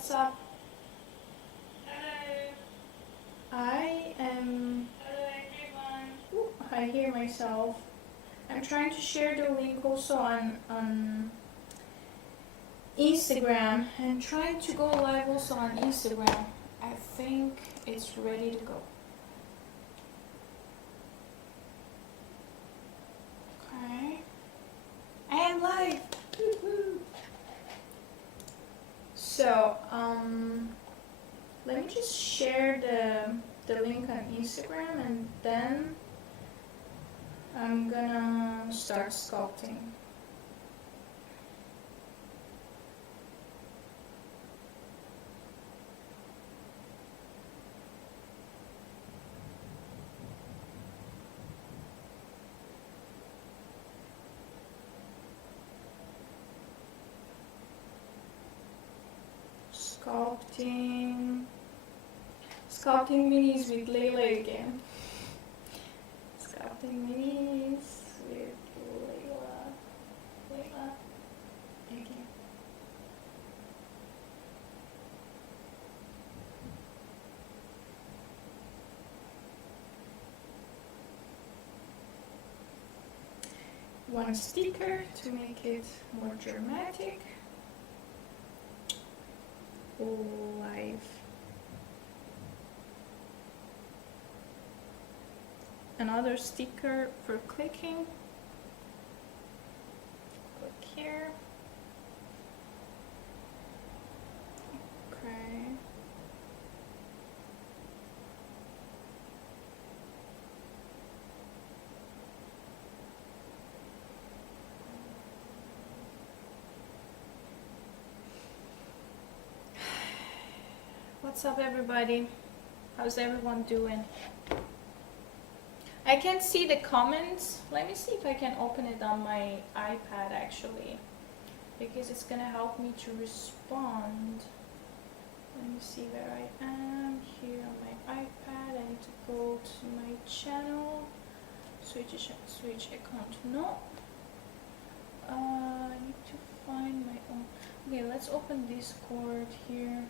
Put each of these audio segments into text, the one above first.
what's up? Hello. I am... Hello everyone. Ooh, I hear myself. I'm trying to share the link also on Instagram and trying to go live also on Instagram. I think it's ready to go. Okay. I am live! Woo-hoo. So, let me just share the link on Instagram and then I'm gonna start sculpting. Sculpting minis with Leila again. Sculpting minis with Leila again. One sticker to make it more dramatic. Live. Another sticker for clicking. Click here. Okay. What's up, everybody? How's everyone doing? I can see the comments. Let me see if I can open it on my iPad actually, because it's gonna help me to respond. Let me see where I am. Here on my iPad, I need to go to my channel. Switch account. No. I need to find my own. Okay, let's open Discord here.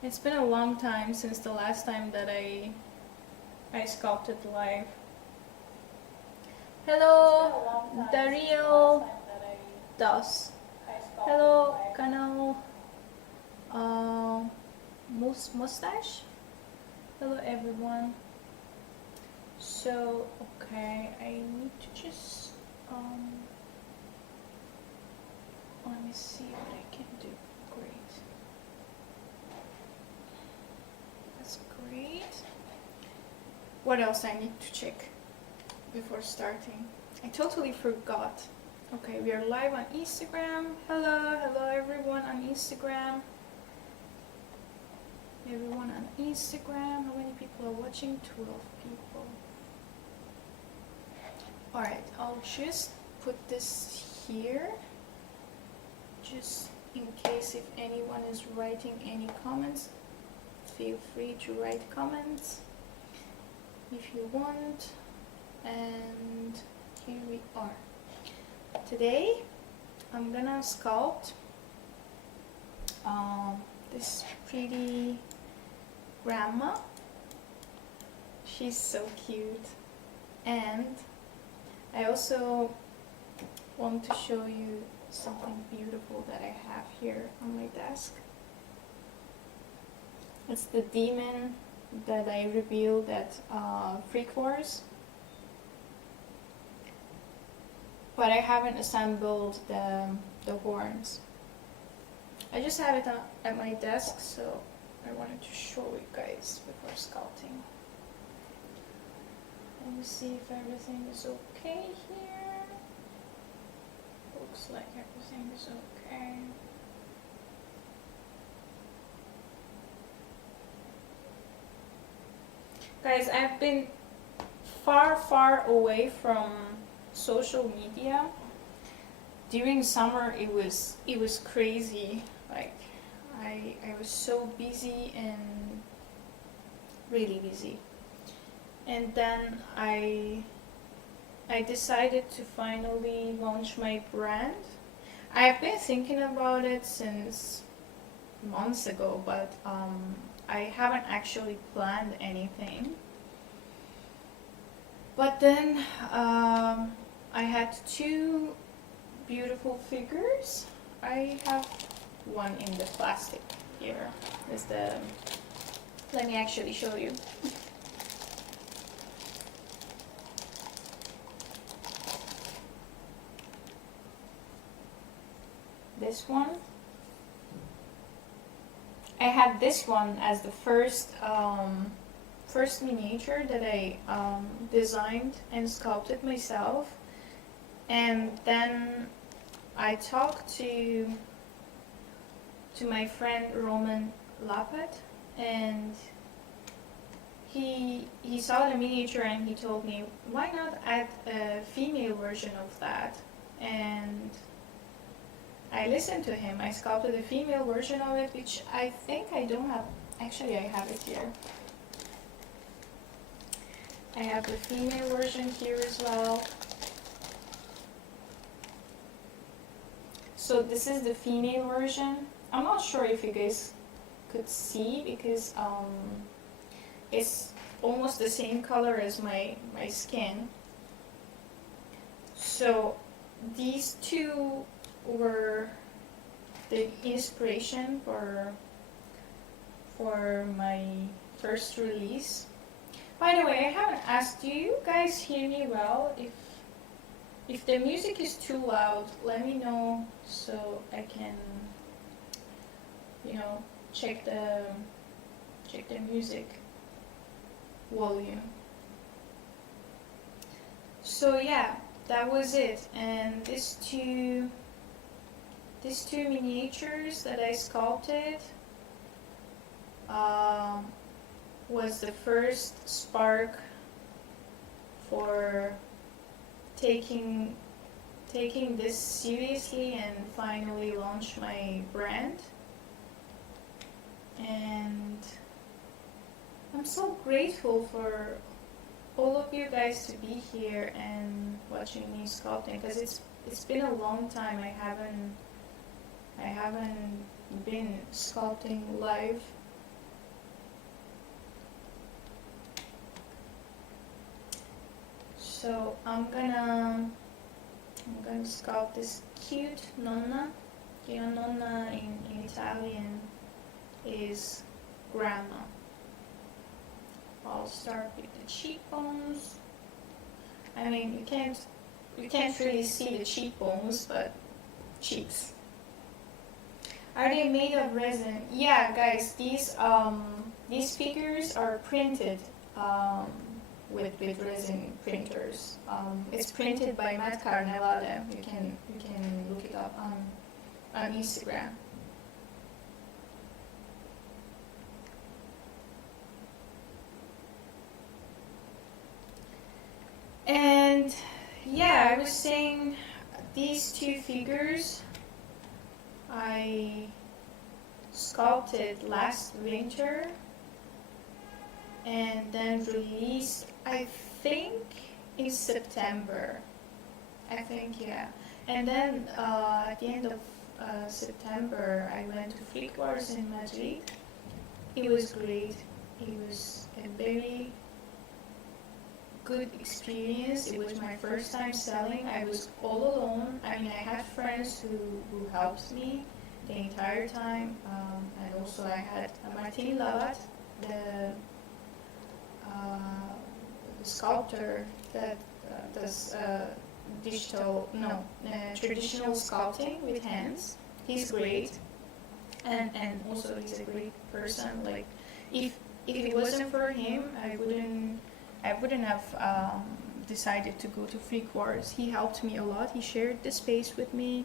It's been a long time since the last time that I sculpted live. Hello, Dario Das. Hello, Canal Mustache. Hello, everyone. So, okay, I need to just let me see what I can do. Great. That's great. What else I need to check before starting? I totally forgot. Okay, we are live on Instagram. Hello everyone on Instagram. Everyone on Instagram. How many people are watching? 12 people. Alright, I'll just put this here. Just in case if anyone is writing any comments, feel free to write comments if you want. And here we are. Today I'm gonna sculpt this pretty grandma. She's so cute, and I also want to show you something beautiful that I have here on my desk. It's the demon that I revealed at Freak Wars, but I haven't assembled the horns. I just have it at my desk, so I wanted to show you guys before sculpting. Let me see if everything is okay here. Looks like everything is okay. Guys, I've been far away from social media. During summer it was crazy. Like I was so busy and really busy. And then I I decided to finally launch my brand. I've been thinking about it since months ago, but I haven't actually planned anything. But then I had two beautiful figures. I have one in the plastic here. Is the Let me actually show you. This one. I had this one as the first miniature that I designed and sculpted myself, and then I talked to my friend Roman Lapet, and he saw the miniature and he told me, why not add a female version of that? And I listened to him. I sculpted a female version of it, which I think I don't have. Actually, I have it here. I have the female version here as well. So this is the female version. I'm not sure if you guys could see because it's almost the same color as my skin. So these two were the inspiration for my first release. By the way, I haven't asked, do you guys hear me well? If the music is too loud, let me know so I can, check the music volume. So yeah, that was it. And these two miniatures that I sculpted was the first spark for taking this seriously and finally launch my brand. And I'm so grateful for all of you guys to be here and watching me sculpting, because it's been a long time. I haven't been sculpting live. So I'm gonna sculpt this cute nonna. Nonna in Italian is grandma. I'll start with the cheekbones. I mean, you can't really see the cheekbones, but cheeks. Are they made of resin? Yeah, guys, these figures are printed with resin printers. It's printed by Matt Carnevale. You can look it up on Instagram. And yeah, I was saying these two figures I sculpted last winter and then released, I think, in September. I think, yeah. And then at the end of September, I went to Flick Wars in Madrid. It was great. It was a very good experience. It was my first time selling. I was all alone. I mean, I had friends who helped me the entire time, and also I had Martin Lavat, the sculptor that does traditional sculpting with hands. He's great, and also he's a great person. Like, if it wasn't for him, I wouldn't have decided to go to Freak Wars. He helped me a lot. He shared the space with me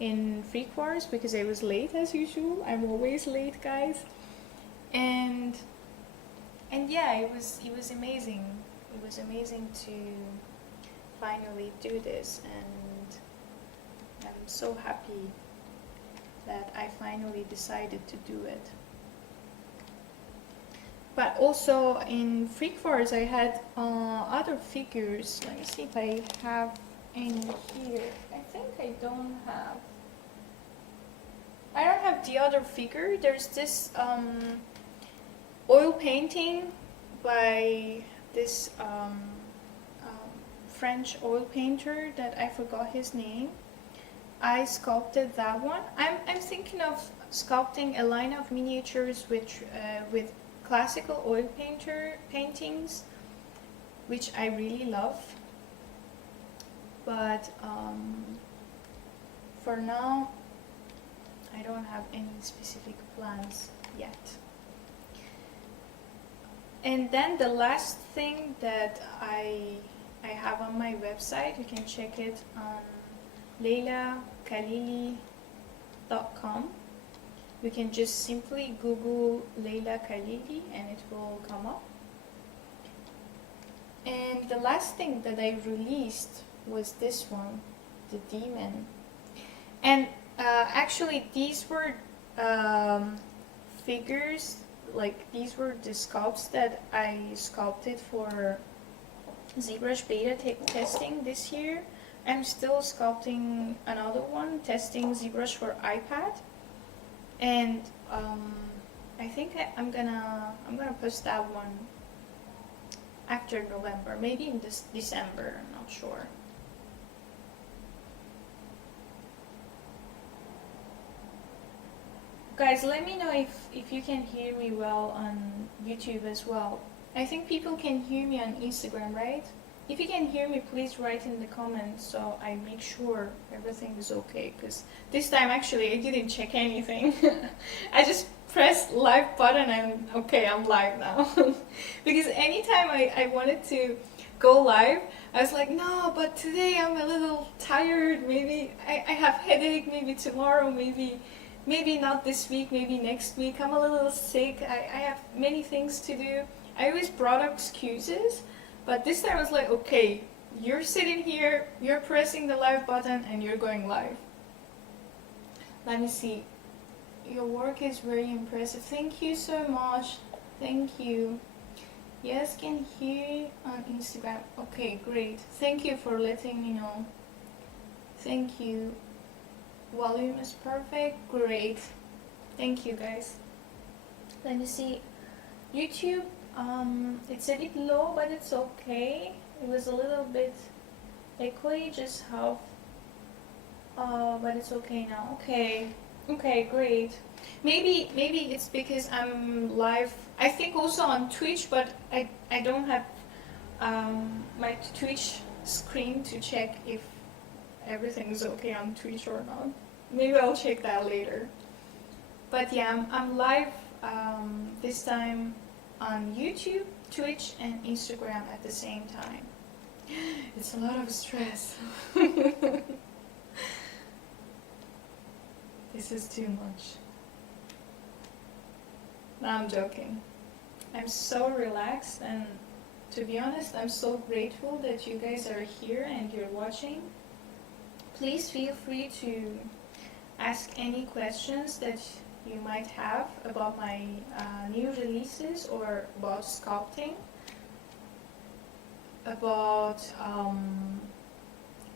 in Freak Wars because I was late as usual. I'm always late, guys. And yeah, it was amazing. It was amazing to finally do this, and I'm so happy that I finally decided to do it. But also in Freakvars I had other figures. Let me see if I have any here. I think I don't have. I don't have the other figure. There's this oil painting by this French oil painter that I forgot his name. I sculpted that one. I'm thinking of sculpting a line of miniatures with classical oil paintings, which I really love. But for now, I don't have any specific plans yet. And then the last thing that I have on my website, you can check it on Khalili.com. You can just simply Google Leila Khalili and it will come up. And the last thing that I released was this one, the demon. And actually these were figures, like these were the sculpts that I sculpted for ZBrush beta testing this year. I'm still sculpting another one, testing ZBrush for iPad, and I think I'm gonna post that one after November, maybe in this December. I'm not sure. Guys, let me know if you can hear me well on YouTube as well. I think people can hear me on Instagram, right? If you can hear me, please write in the comments so I make sure everything is okay. Because this time actually I didn't check anything. I just pressed live button and okay, I'm live now. Because anytime I wanted to go live, I was like, no, but today I'm a little tired. Maybe I have headache. Maybe tomorrow. Maybe not this week. Maybe next week. I'm a little sick. I have many things to do. I always brought up excuses. But this time I was like, okay, you're sitting here, you're pressing the live button, and you're going live. Let me see. Your work is very impressive. Thank you so much. Thank you. Yes, can hear you on Instagram. Okay, great. Thank you for letting me know. Thank you. Volume is perfect. Great. Thank you, guys. Let me see. YouTube. It's a bit low, but it's okay. It was a little bit echoey, just half. But it's okay now. Okay, great. Maybe it's because I'm live. I think also on Twitch, but I don't have my Twitch screen to check if everything is okay on Twitch or not. Maybe I'll check that later. But yeah, I'm live this time on YouTube, Twitch, and Instagram at the same time. It's a lot of stress. This is too much. No, I'm joking. I'm so relaxed, and to be honest, I'm so grateful that you guys are here and you're watching. Please feel free to ask any questions that you might have about my new releases or about sculpting, about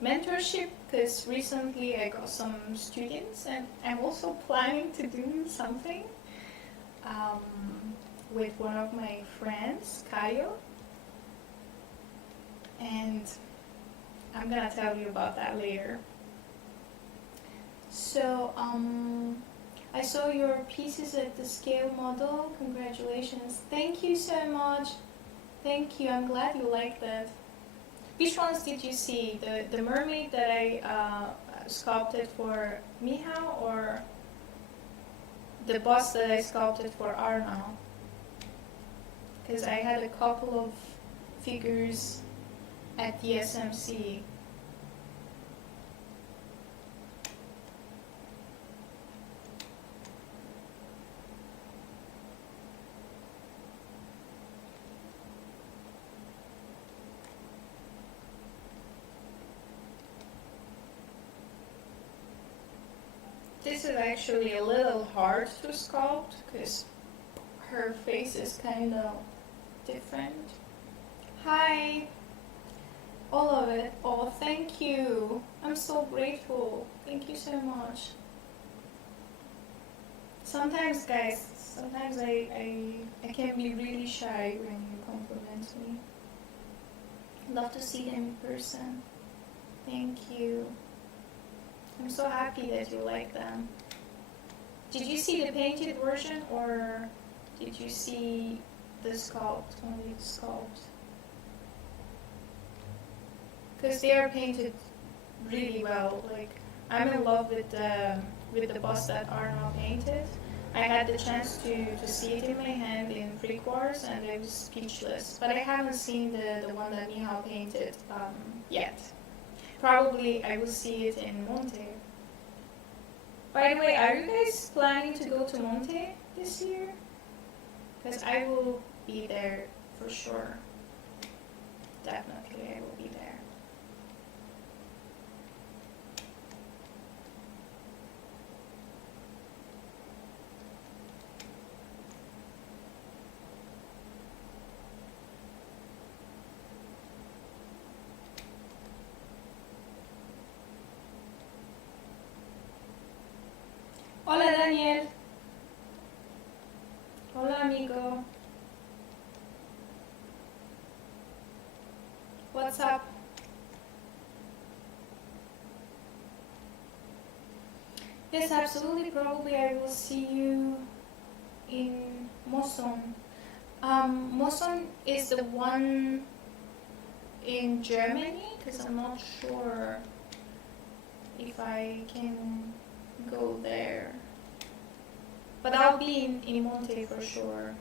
mentorship, because recently I got some students and I'm also planning to do something with one of my friends, Kayo, and I'm gonna tell you about that later. So I saw your pieces at the scale model. Congratulations. Thank you so much. Thank you. I'm glad you liked that. Which ones did you see? The mermaid that I sculpted for Mihao, or the boss that I sculpted for Arnau? Because I had a couple of figures at the SMC. This is actually a little hard to sculpt because her face is kind of different. Hi. All of it. Oh, thank you. I'm so grateful. Thank you so much. Sometimes, guys, sometimes I can be really shy when you compliment me. Love to see them in person. Thank you. I'm so happy that you like them. Did you see the painted version or did you see the sculpt, only the sculpt? Because they are painted really well. Like, I'm in love with the busts that are not painted. I had the chance to see it in my hand in 3/4 and I was speechless. But I haven't seen the one that Nihal painted yet. Probably I will see it in Monte. By the way, are you guys planning to go to Monte this year? Because I will be there for sure. Definitely I will be there. Hola Daniel. Hola amigo. What's up? Yes, absolutely. Probably I will see you in Moson. Moson is the one in Germany, because I'm not sure if I can go there. But I'll be in Monte for sure.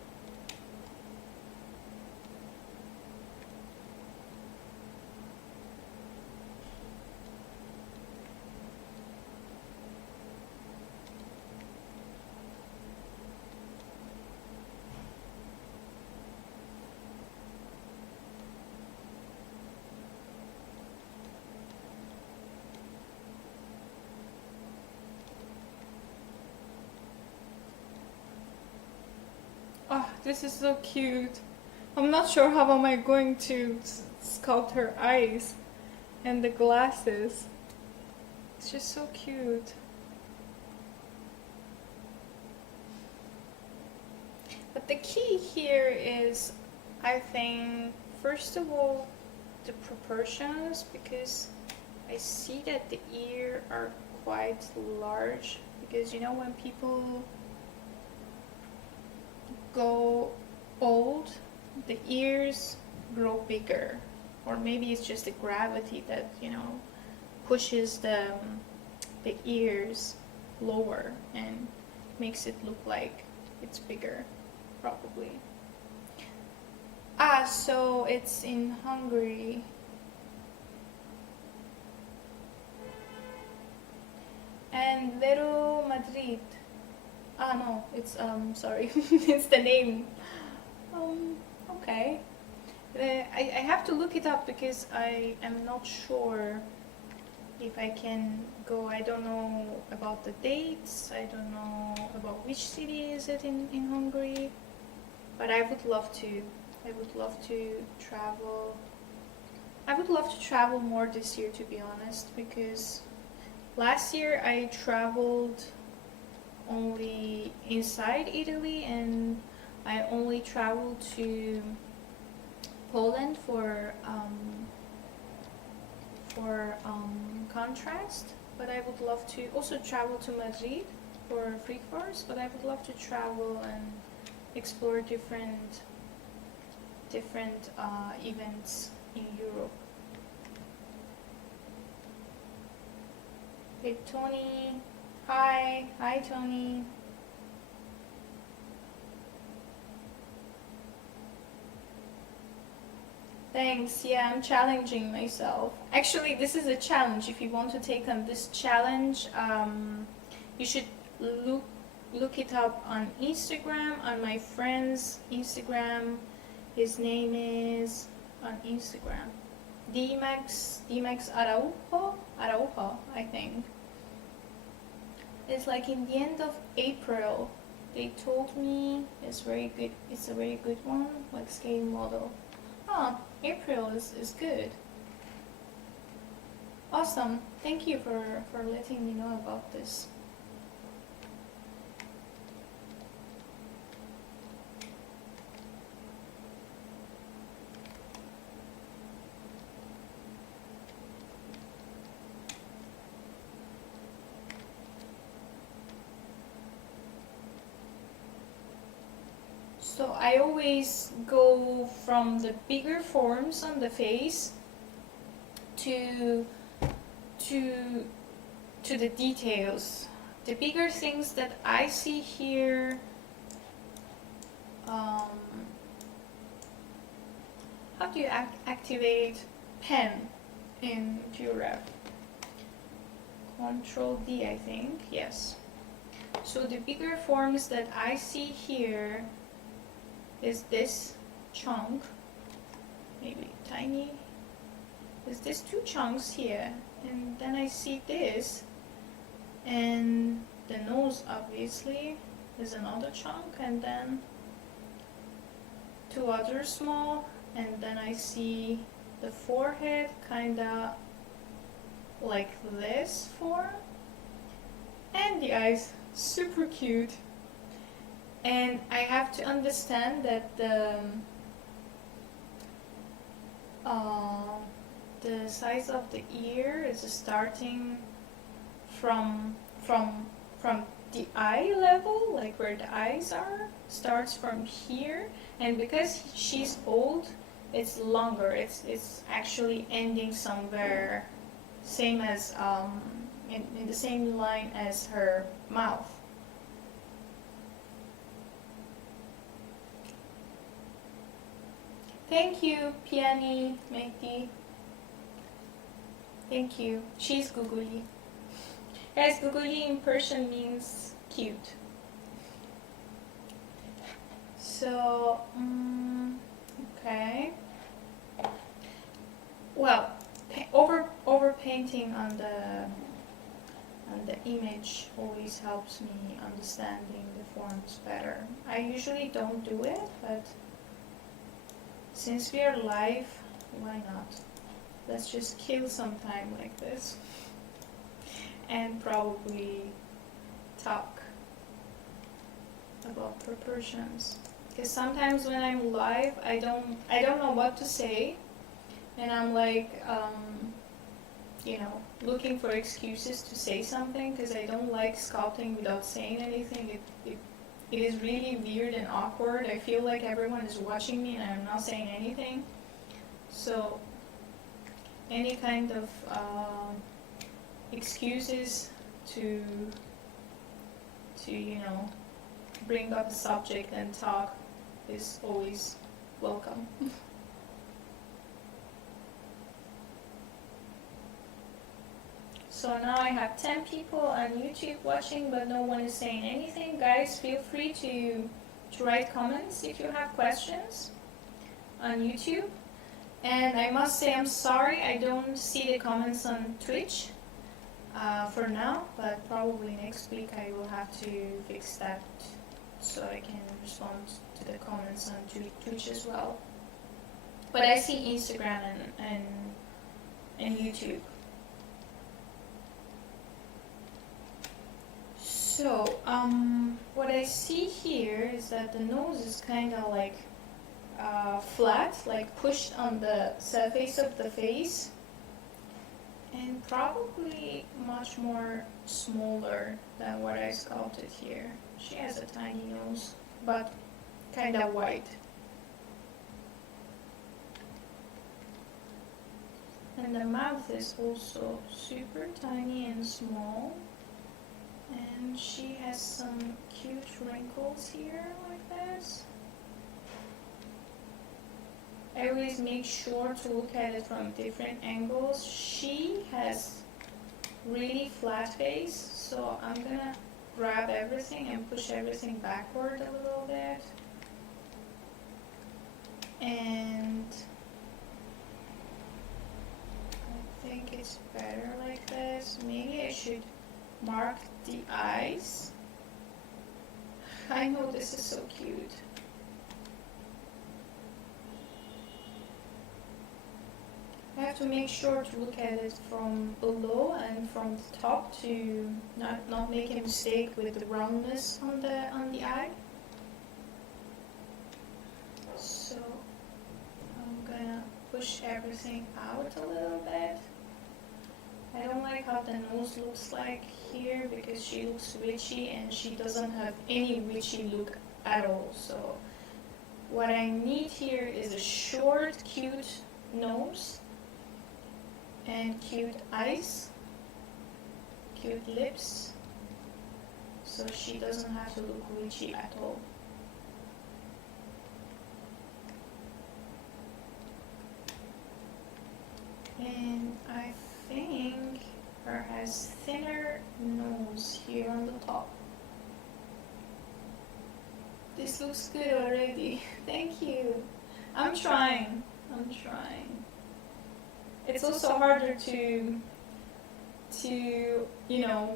Oh, this is so cute. I'm not sure how am I going to sculpt her eyes and the glasses. It's just so cute. But the key here is, I think, first of all, the proportions, because I see that the ears are quite large, because you know when people go old, the ears grow bigger, or maybe it's just the gravity that, you know, pushes the ears lower and makes it look like it's bigger, probably. Ah, so it's in Hungary. And Vero Madrid. Ah, no, it's, sorry, it's the name. Okay. I have to look it up because I am not sure if I can go. I don't know about the dates. I don't know about which city is it in Hungary. But I would love to. I would love to travel. I would love to travel more this year, to be honest, because last year I traveled only inside Italy, and I only traveled to Poland for contrast. But I would love to also travel to Madrid for free course. But I would love to travel and explore different events in Europe. Hey Tony. Hi Tony. Thanks. Yeah, I'm challenging myself. Actually, this is a challenge. If you want to take on this challenge, you should look it up on Instagram, on my friend's Instagram. His name is on Instagram D-Max Araujo, I think. It's like in the end of April they told me it's very good. It's a very good one, like scale model. Oh, April is good. Awesome. Thank you for letting me know about this. So I always go from the bigger forms on the face to the details. The bigger things that I see here, how do you activate pen in QRF? Control D, I think, yes. So the bigger forms that I see here is this chunk, maybe tiny, is this two chunks here, and then I see this, and the nose obviously is another chunk, and then two other small, and then I see the forehead kinda like this form, and the eyes super cute. And I have to understand that the size of the ear is starting from the eye level, like where the eyes are, starts from here, and because she's old, it's longer. It's actually ending somewhere, same as in the same line as her mouth. Thank you, Piani Mehdi. Thank you. She's googly. Guys, googly in Persian means cute. So, okay. Well, over painting on the image always helps me understanding the forms better. I usually don't do it, but since we are live, why not? Let's just kill some time like this and probably talk about proportions. Because sometimes when I'm live, I don't know what to say, and I'm like, looking for excuses to say something, because I don't like sculpting without saying anything. It is really weird and awkward. I feel like everyone is watching me and I'm not saying anything. So any kind of excuses to bring up a subject and talk is always welcome. So now I have 10 people on YouTube watching, but no one is saying anything. Guys, feel free to write comments if you have questions on YouTube. And I must say I'm sorry I don't see the comments on Twitch for now, but probably next week I will have to fix that so I can respond to the comments on Twitch as well. But I see Instagram and YouTube. So, what I see here is that the nose is kind of like flat, like pushed on the surface of the face, and probably much more smaller than what I sculpted here. She has a tiny nose, but kind of wide. And the mouth is also super tiny and small. And she has some cute wrinkles here like this. I always make sure to look at it from different angles. She has really flat face, so I'm gonna grab everything and push everything backward a little bit. And I think it's better like this. Maybe I should mark the eyes. I know this is so cute. I have to make sure to look at it from below and from the top to not make a mistake with the roundness on the eye. So I'm gonna push everything out a little bit. I don't like how the nose looks like here because she looks witchy and she doesn't have any witchy look at all. So what I need here is a short, cute nose and cute eyes, cute lips, so she doesn't have to look witchy at all. And I think her has thinner nose here on the top. This looks good already. Thank you. I'm trying. It's also harder to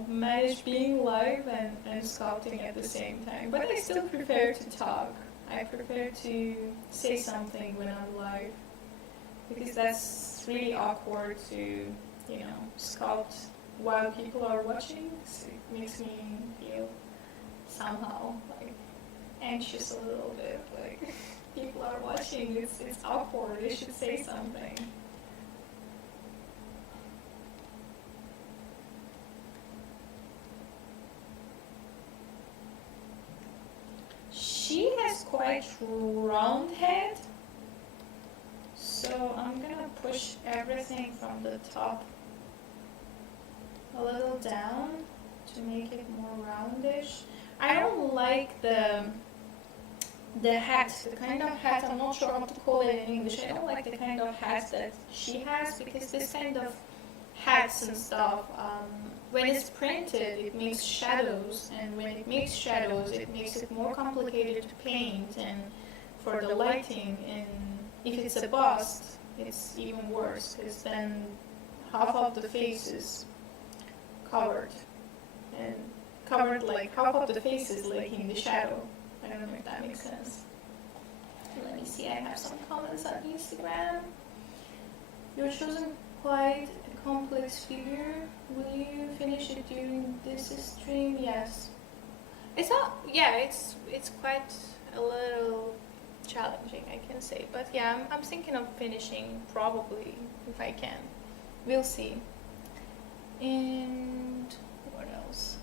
manage being live and sculpting at the same time. But I still prefer to talk. I prefer to say something when I'm live, because that's really awkward to, sculpt while people are watching. So it makes me feel somehow like anxious a little bit, like people are watching, it's awkward, they should say something. She has quite round head, so I'm gonna push everything from the top a little down to make it more roundish. I don't like the hat, the kind of hat, I'm not sure how to call it in English. I don't like the kind of hat that she has, because this kind of hats and stuff, when it's printed, it makes shadows, and when it makes shadows, it makes it more complicated to paint and for the lighting. And if it's a bust, it's even worse, because then half of the face is covered, and like half of the face is like in the shadow. I don't know if that makes sense. Let me see, I have some comments on Instagram. You're choosing quite a complex figure. Will you finish it during this stream? Yes. It's not, yeah, it's quite a little challenging, I can say. But yeah, I'm thinking of finishing probably, if I can. We'll see. And what else?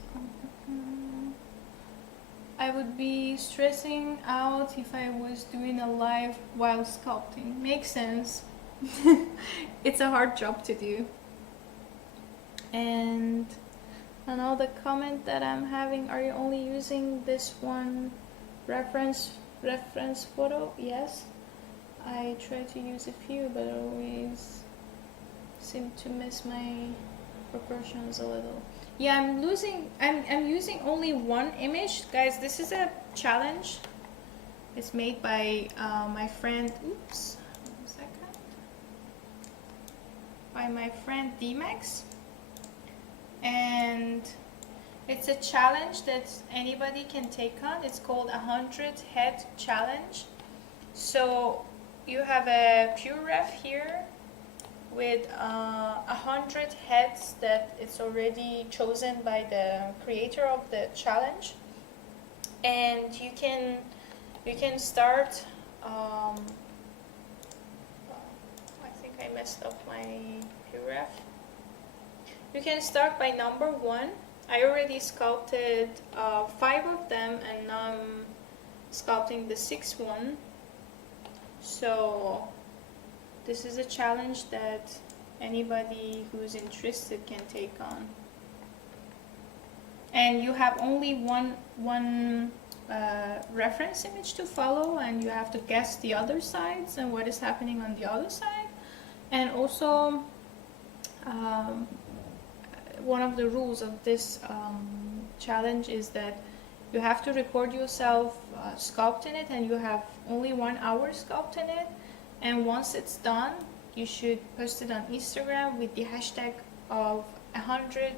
I would be stressing out if I was doing a live while sculpting. Makes sense. It's a hard job to do. And another comment that I'm having, are you only using this one reference photo? Yes. I try to use a few, but always seem to miss my proportions a little. Yeah, I'm using only one image. Guys, this is a challenge. It's made by my friend, oops, 1 second. By my friend D-Max. And it's a challenge that anybody can take on. It's called 100 head challenge. So you have a pure ref here with 100 heads that it's already chosen by the creator of the challenge, and you can start. I think I messed up my ref. You can start by number 1. I already sculpted 5 of them, and now I'm sculpting the 6th one. So this is a challenge that anybody who's interested can take on. And you have only one reference image to follow, and you have to guess the other sides and what is happening on the other side. And also, one of the rules of this challenge is that you have to record yourself sculpting it, and you have only 1 hour sculpting it. And once it's done, you should post it on Instagram with the hashtag of 100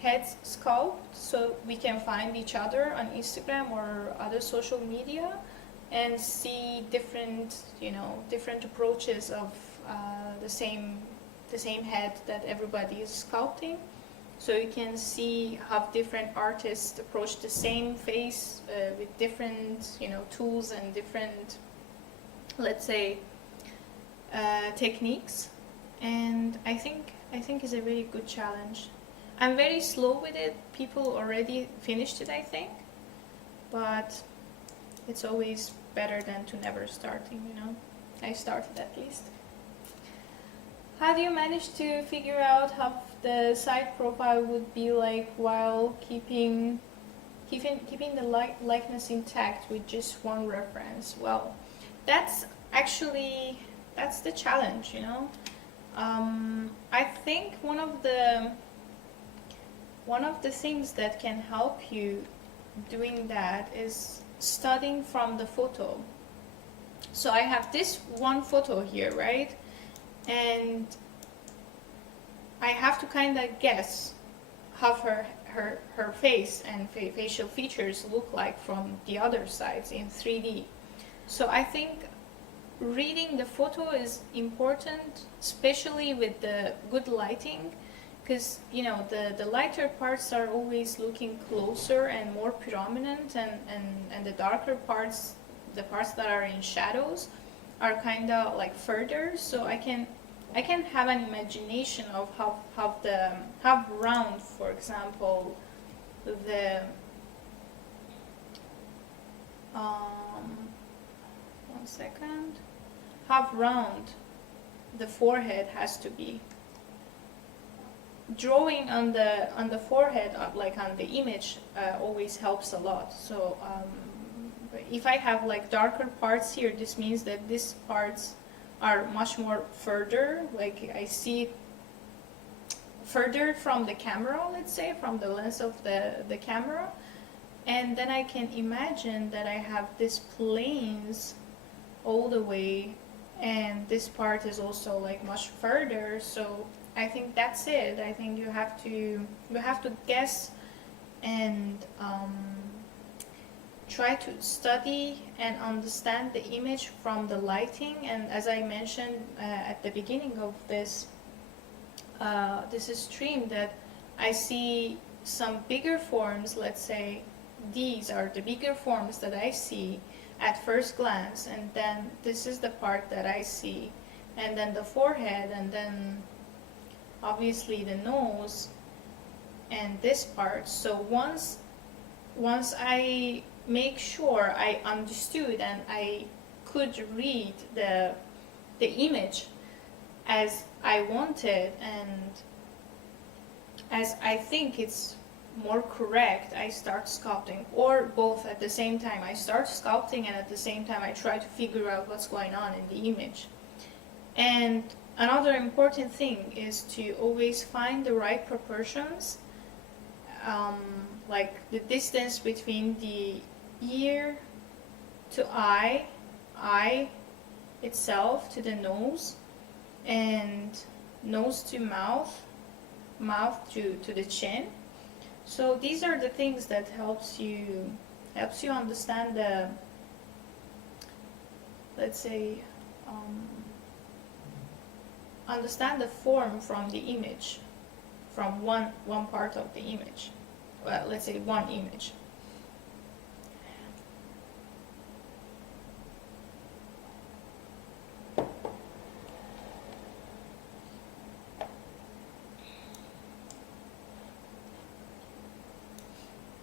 heads sculpt, so we can find each other on Instagram or other social media and see different, different approaches of the same head that everybody is sculpting. So you can see how different artists approach the same face with different, tools and different, let's say, techniques. And I think it's a very good challenge. I'm very slow with it. People already finished it, I think, but it's always better than to never starting, I started at least. How do you manage to figure out how the site profile would be like while keeping the likeness intact with just one reference? Well, that's the challenge, I think one of the things that can help you doing that is studying from the photo. So I have this one photo here, right? And I have to kind of guess how her face and facial features look like from the other sides in 3D. So I think reading the photo is important, especially with the good lighting, because the lighter parts are always looking closer and more prominent, and the darker parts, the parts that are in shadows, are kind of like further. So I can have an imagination of how round, for example, the one second, how round the forehead has to be. Drawing on the forehead, like on the image, always helps a lot. So if I have like darker parts here, this means that these parts are much more further, like I see it further from the camera, let's say, from the lens of the camera. And then I can imagine that I have these planes all the way, and this part is also like much further. So I think that's it. I think you have to guess and try to study and understand the image from the lighting. And as I mentioned at the beginning of this stream, that I see some bigger forms. Let's say these are the bigger forms that I see at first glance, and then this is the part that I see, and then the forehead, and then obviously the nose and this part. So once I make sure I understood and I could read the image as I wanted and as I think it's more correct, I start sculpting, or both at the same time. I start sculpting and at the same time I try to figure out what's going on in the image. And another important thing is to always find the right proportions, like the distance between the ear to eye itself to the nose, and nose to mouth to the chin. So these are the things that helps you understand the, let's say, understand the form from the image, from one part of the image. Well, let's say one image.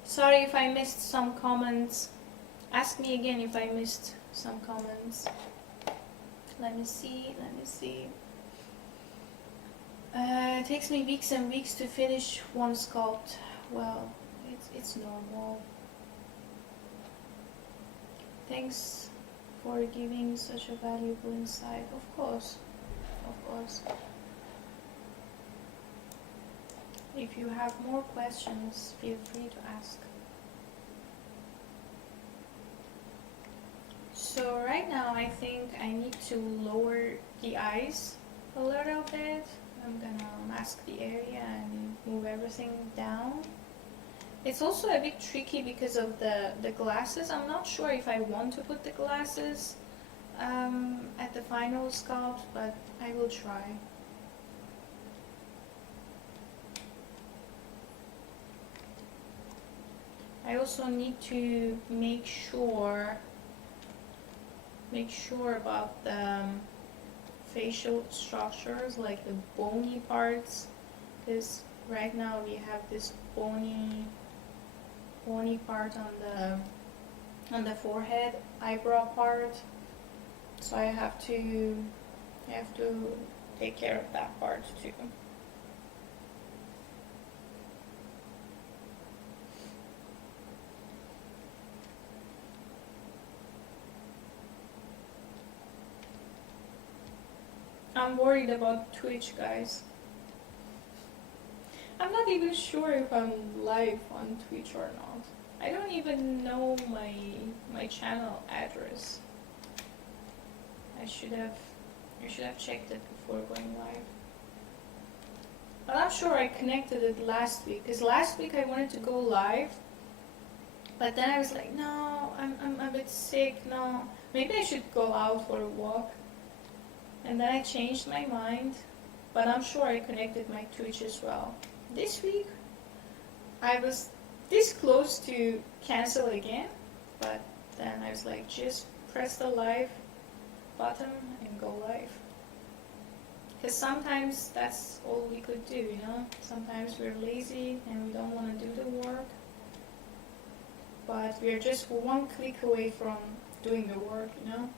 Sorry if I missed some comments. Ask me again if I missed some comments. Let me see. It takes me weeks and weeks to finish one sculpt. Well, it's normal. Thanks for giving such a valuable insight. Of course. If you have more questions, feel free to ask. So right now I think I need to lower the eyes a little bit. I'm gonna mask the area and move everything down. It's also a bit tricky because of the glasses. I'm not sure if I want to put the glasses at the final sculpt, but I will try. I also need to make sure about the facial structures, like the bony parts, because right now we have this bony part on the forehead, eyebrow part, so I have to take care of that part too. I'm worried about Twitch, guys. I'm not even sure if I'm live on Twitch or not. I don't even know my channel address. I should have checked it before going live. But I'm sure I connected it last week, because last week I wanted to go live, but then I was like, no, I'm a bit sick. No, maybe I should go out for a walk. And then I changed my mind, but I'm sure I connected my Twitch as well. This week, I was this close to cancel again, but then I was like, just press the live button and go live. Because sometimes that's all we could do, you know? Sometimes we're lazy and we don't want to do the work, but we're just one click away from doing the work, you know?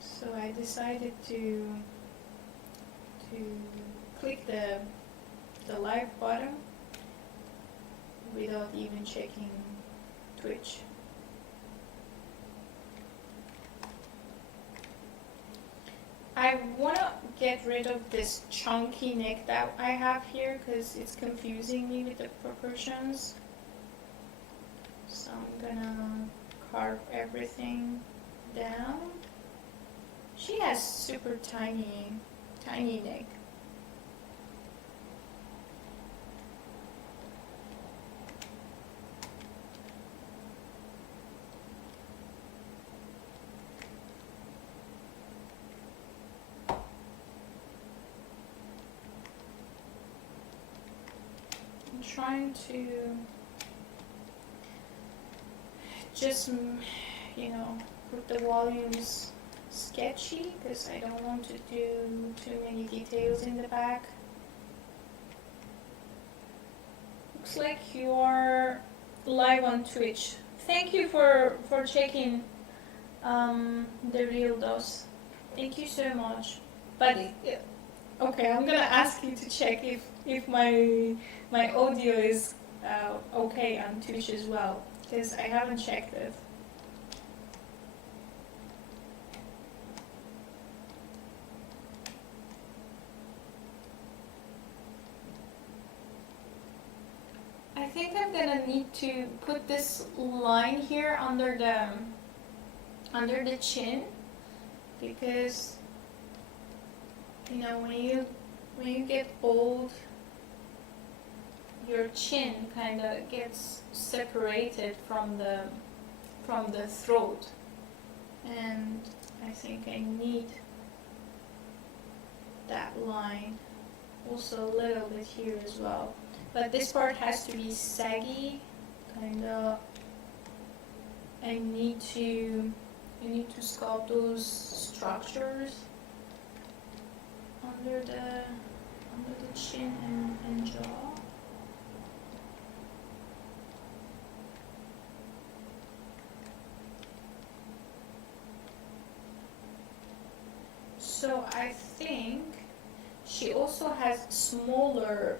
So I decided to click the live button without even checking Twitch. I want to get rid of this chunky neck that I have here because it's confusing me with the proportions. So I'm gonna carve everything down. She has super tiny neck. I'm trying to just, you know, put the volumes sketchy because I don't want to do too many details in the back. Looks like you're live on Twitch. Thank you for checking the real dose. Thank you so much. But okay, I'm gonna ask you to check if my audio is okay on Twitch as well, because I haven't checked it. I think I'm gonna need to put this line here under the chin, because you know when you get old, your chin kind of gets separated from the throat, and I think I need that line also a little bit here as well. But this part has to be saggy, kind of. I need to sculpt those structures under the chin and jaw. So I think she also has smaller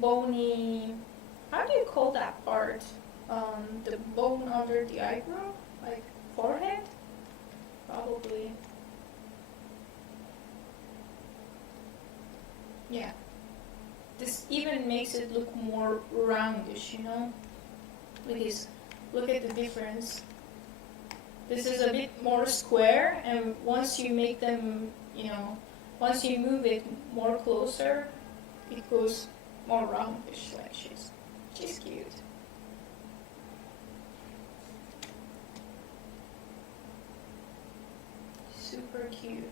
bony, how do you call that part? The bone under the eyebrow, like forehead, probably. Yeah, this even makes it look more roundish, you know, because look at the difference. This is a bit more square, and once you make them, once you move it more closer, it goes more roundish. Like she's cute. Super cute.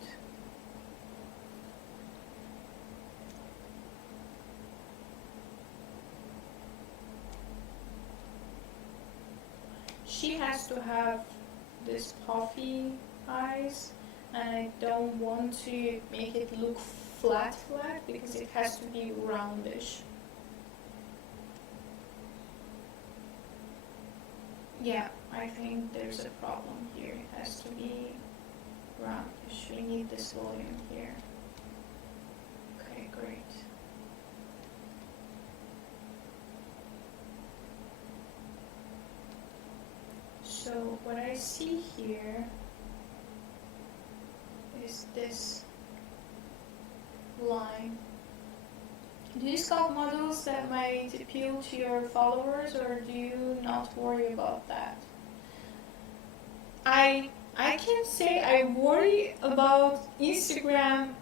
She has to have this puffy eyes, and I don't want to make it look flat because it has to be roundish. Yeah, I think there's a problem here. It has to be roundish. We need this volume here. Okay, great. So what I see here is this line. Do you sculpt models that might appeal to your followers, or do you not worry about that? I can say I worry about Instagram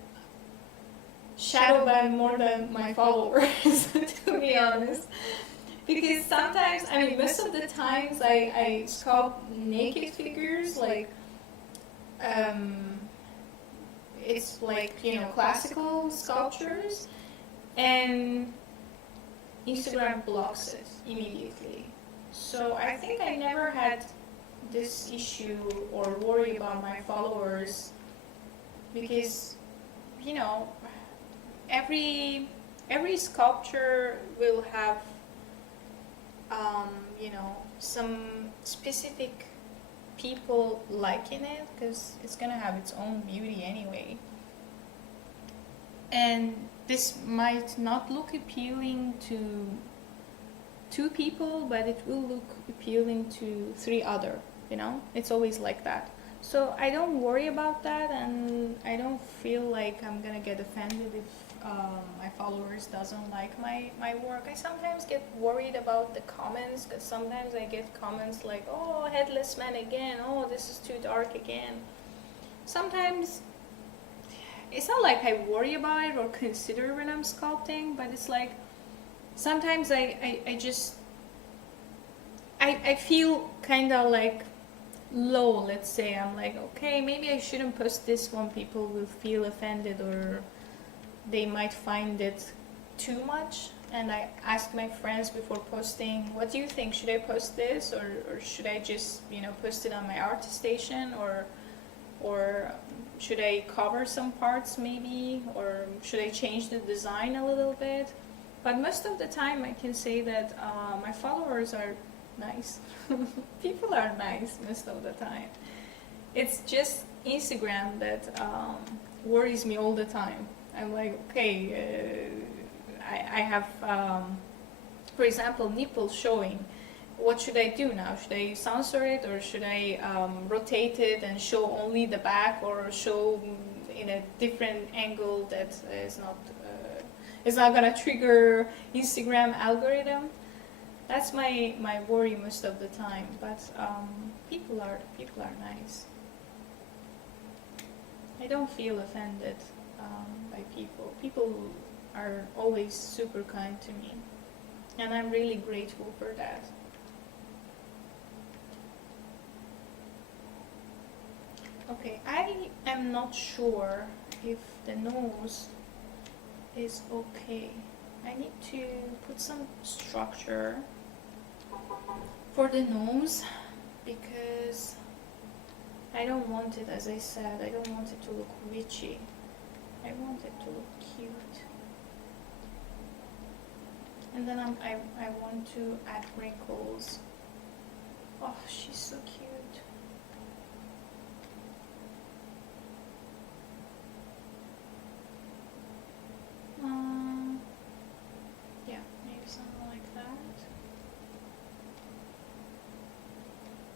shadow ban more than my followers, to be honest. Because sometimes, I mean, most of the times I sculpt naked figures, like, it's like, classical sculptures, and Instagram blocks it immediately. So I think I never had this issue or worry about my followers, because, every sculpture will have some specific people liking it, because it's gonna have its own beauty anyway. And this might not look appealing to 2 people, but it will look appealing to 3 other, it's always like that. So I don't worry about that, and I don't feel like I'm gonna get offended if my followers doesn't like my work. I sometimes get worried about the comments, because sometimes I get comments like, oh, headless man again, oh, this is too dark again. Sometimes it's not like I worry about it or consider when I'm sculpting, but it's like sometimes I just feel kind of like low, let's say. I'm like, okay, maybe I shouldn't post this one. People will feel offended, or they might find it too much. And I ask my friends before posting, what do you think? Should I post this, or should I just, post it on my artist station, or should I cover some parts maybe, or should I change the design a little bit? But most of the time I can say that my followers are nice. People are nice most of the time. It's just Instagram that worries me all the time. I'm like, okay, I have, for example, nipples showing. What should I do now? Should I censor it, or should I rotate it and show only the back, or show in a different angle that is not gonna trigger Instagram algorithm? That's my worry most of the time. But people are nice. I don't feel offended by people. People are always super kind to me, and I'm really grateful for that. Okay, I am not sure if the nose is okay. I need to put some structure for the nose, because I don't want it, as I said, I don't want it to look witchy. I want it to look cute. And then I want to add wrinkles. Oh, she's so cute. Yeah, maybe something like that.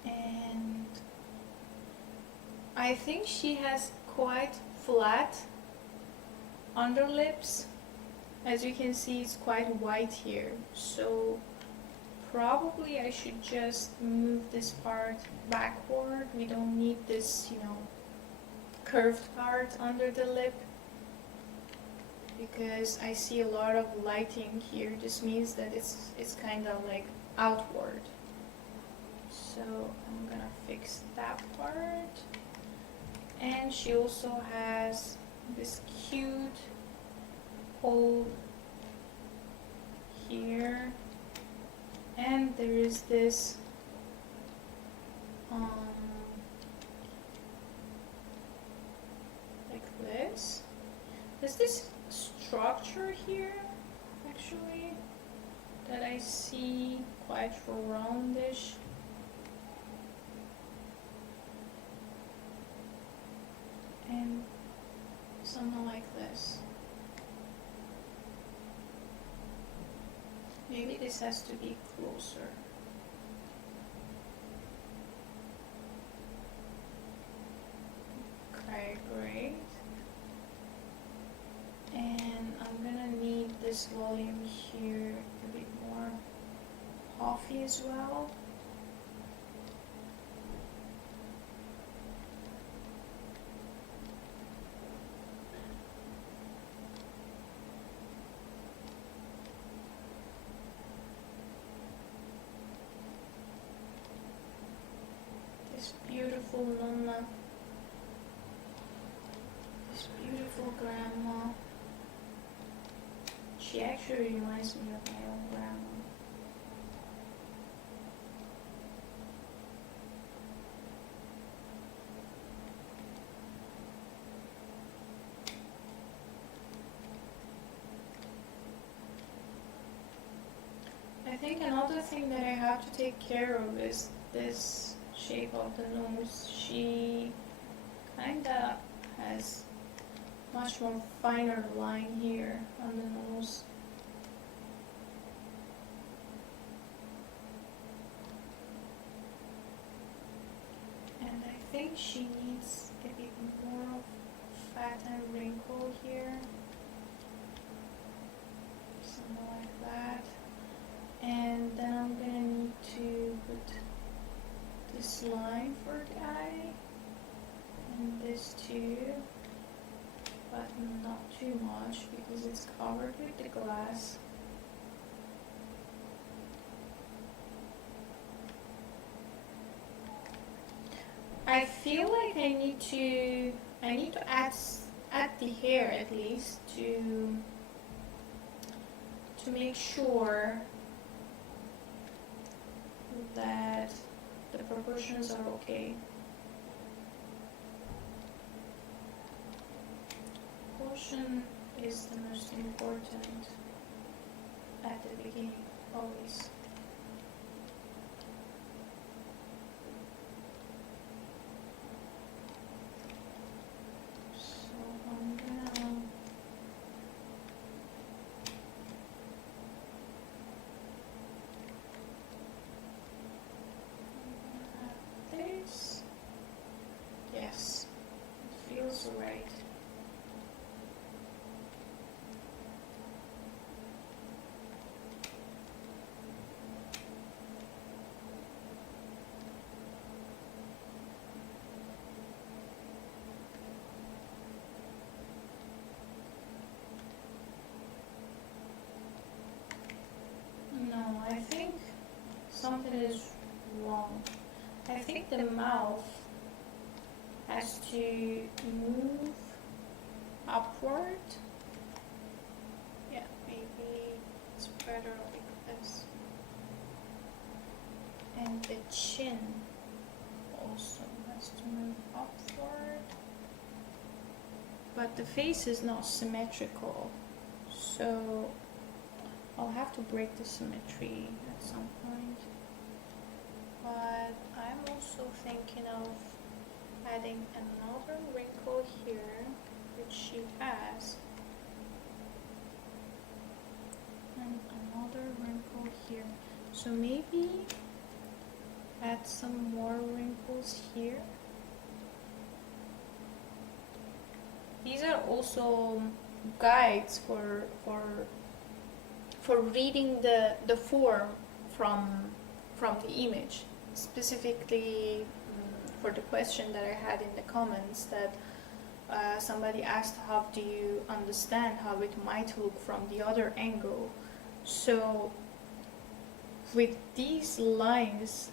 And I think she has quite flat underlips. As you can see, it's quite white here, so probably I should just move this part backward. We don't need this, you know, curved part under the lip, because I see a lot of lighting here. Just means that it's kind of like outward. So I'm gonna fix that part. And she also has this cute hole here, and there is this like this. There's this structure here actually that I see quite roundish. And something like this. Maybe this has to be closer. Okay, great. And I'm gonna need this volume here a bit more puffy as well. This beautiful nonna, this beautiful grandma. She actually reminds me of my own grandma. I think another thing that I have to take care of is this shape of the nose. She kinda has much more finer line here on the nose. And I think she needs a bit more of fat and wrinkle here. Something like that. And then I'm gonna need to put this line for the eye, and this too, but not too much because it's covered with the glass. I feel like I need to add the hair at least to make sure that the proportions are okay. Proportion is the most important at the beginning, always. So I'm gonna this. Yes, it feels right. No, I think something is wrong. I think the mouth has to move upward. Yeah, maybe it's better like this. And the chin also has to move upward. But the face is not symmetrical, so I'll have to break the symmetry at some point. But I'm also thinking of adding another wrinkle here, which she has, and another wrinkle here. So maybe add some more wrinkles here. These are also guides for reading the form from the image. Specifically, for the question that I had in the comments, that somebody asked, how do you understand how it might look from the other angle? So with these lines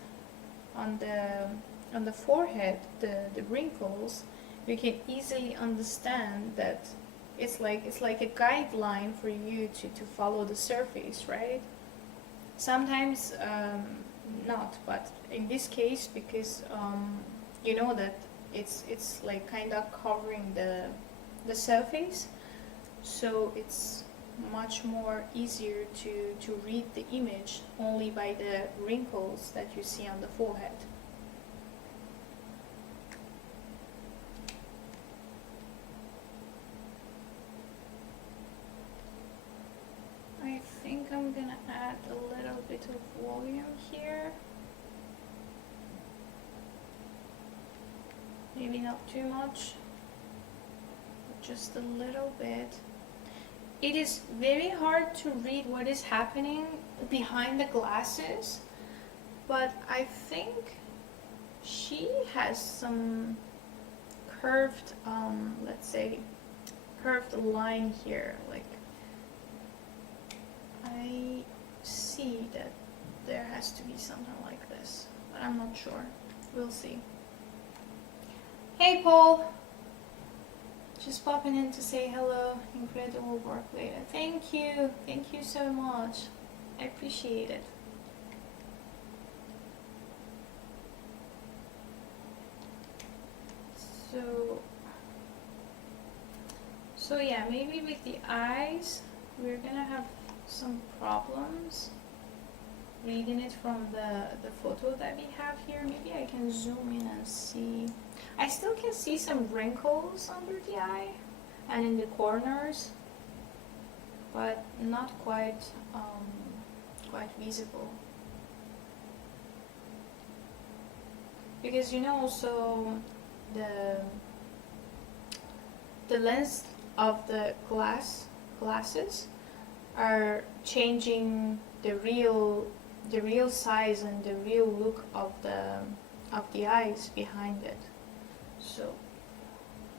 on the forehead, the wrinkles, you can easily understand that it's like a guideline for you to follow the surface, right? Sometimes not, but in this case, because you know that it's like kind of covering the surface, so it's much more easier to read the image only by the wrinkles that you see on the forehead. I think I'm gonna add a little bit of volume here. Maybe not too much, but just a little bit. It is very hard to read what is happening behind the glasses, but I think she has some curved, let's say, curved line here. Like, I see that there has to be something like this, but I'm not sure. We'll see. Hey, Paul! Just popping in to say hello. Incredible work, Leila. Thank you so much. I appreciate it. So yeah, maybe with the eyes we're gonna have some problems reading it from the photo that we have here. Maybe I can zoom in and see. I still can see some wrinkles under the eye and in the corners, but not quite visible. Because you know, also the lens of the glasses are changing the real size and the real look of the eyes behind it. So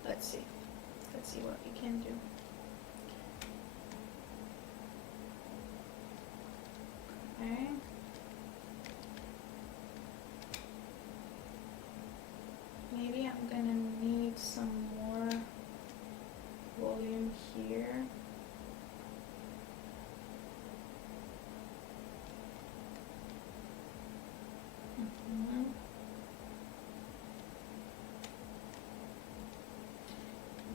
let's see what we can do. Okay. Maybe I'm gonna need some more volume here.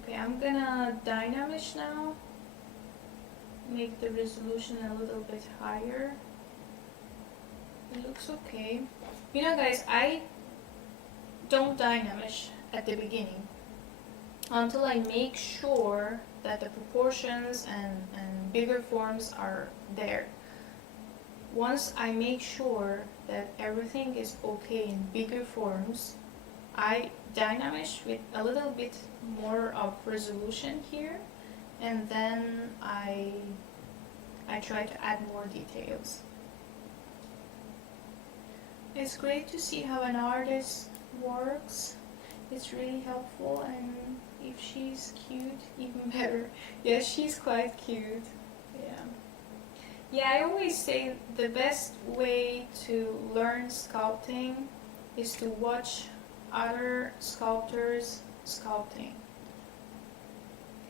Okay, I'm gonna dynamish now, make the resolution a little bit higher. It looks okay. You know, guys, I don't dynamish at the beginning until I make sure that the proportions and bigger forms are there. Once I make sure that everything is okay in bigger forms, I dynamish with a little bit more of resolution here, and then I try to add more details. It's great to see how an artist works. It's really helpful, and if she's cute, even better. Yeah, she's quite cute. Yeah, I always say the best way to learn sculpting is to watch other sculptors sculpting.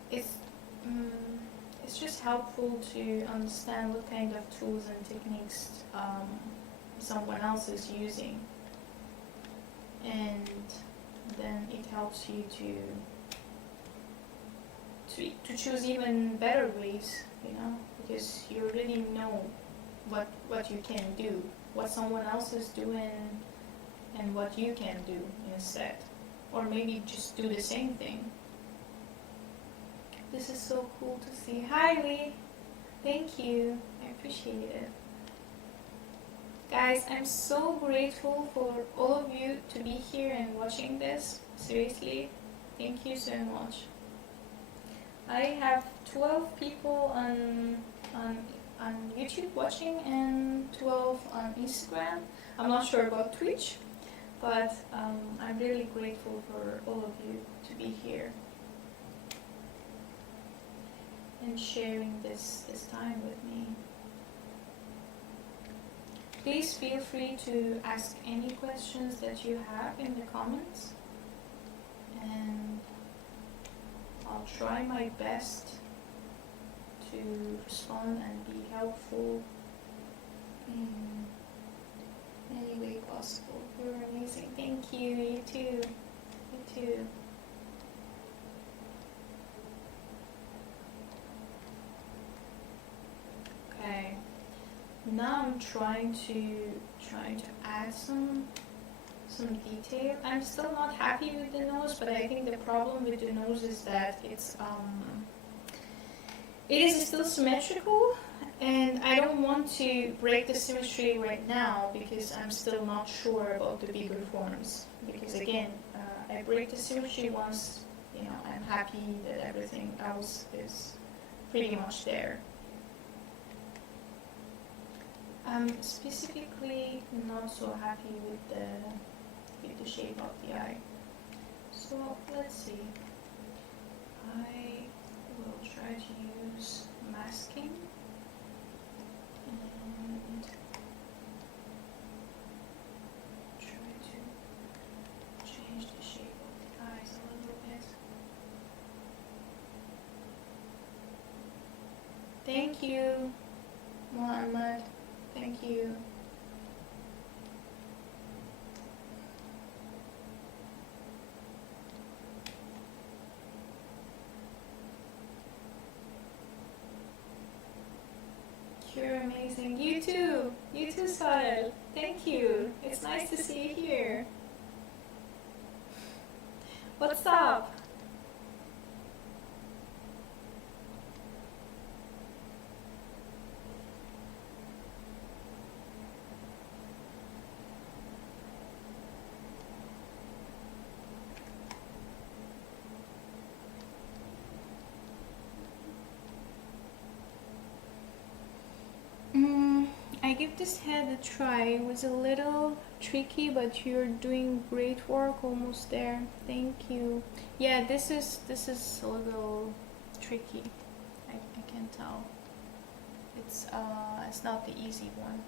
It's just helpful to understand what kind of tools and techniques someone else is using, and then it helps you to choose even better ways, you know, because you already know what you can do, what someone else is doing, and what you can do instead, or maybe just do the same thing. This is so cool to see. Hi, Lee. Thank you. I appreciate it. Guys, I'm so grateful for all of you to be here and watching this. Seriously, thank you so much. I have 12 people on on YouTube watching and 12 on Instagram. I'm not sure about Twitch, but I'm really grateful for all of you to be here and sharing this time with me. Please feel free to ask any questions that you have in the comments, and I'll try my best to respond and be helpful in any way possible. You're amazing. Thank you. You too. You too. Okay. Now I'm trying to add some detail. I'm still not happy with the nose, but I think the problem with the nose is that it is still symmetrical, and I don't want to break the symmetry right now because I'm still not sure about the bigger forms. Because again, I break the symmetry once, I'm happy that everything else is pretty much there. I'm specifically not so happy with the shape of the eye. So let's see. I will try to use masking and try to change the shape of the eyes a little bit. Thank you, Muhammad. Thank you. You're amazing. You too, Sahel. Thank you. It's nice to see you here. What's up? I give this head a try. It was a little tricky, but you're doing great work. Almost there. Thank you. Yeah, this is a little tricky. I can tell. It's not the easy one.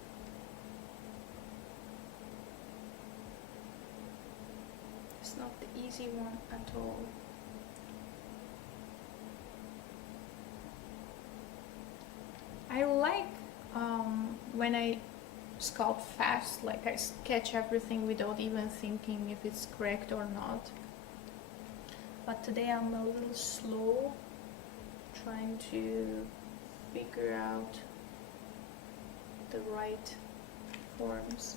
It's not the easy one at all. I like when I sculpt fast, like I sketch everything without even thinking if it's correct or not. But today I'm a little slow, trying to figure out the right forms.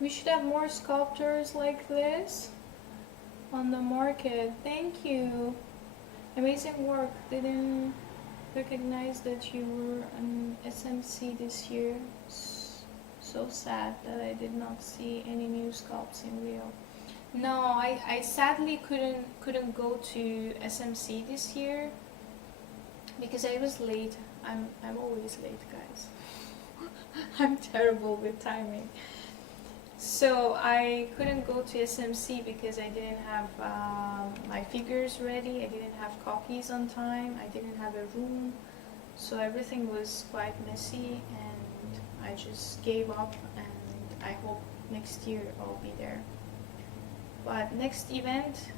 We should have more sculptors like this on the market. Thank you. Amazing work. Didn't recognize that you were on SMC this year. So sad that I did not see any new sculpts in Rio. No, I sadly couldn't go to SMC this year because I was late. I'm always late, guys. I'm terrible with timing. So I couldn't go to SMC because I didn't have my figures ready. I didn't have copies on time. I didn't have a room. So everything was quite messy, and I just gave up, and I hope next year I'll be there. But next event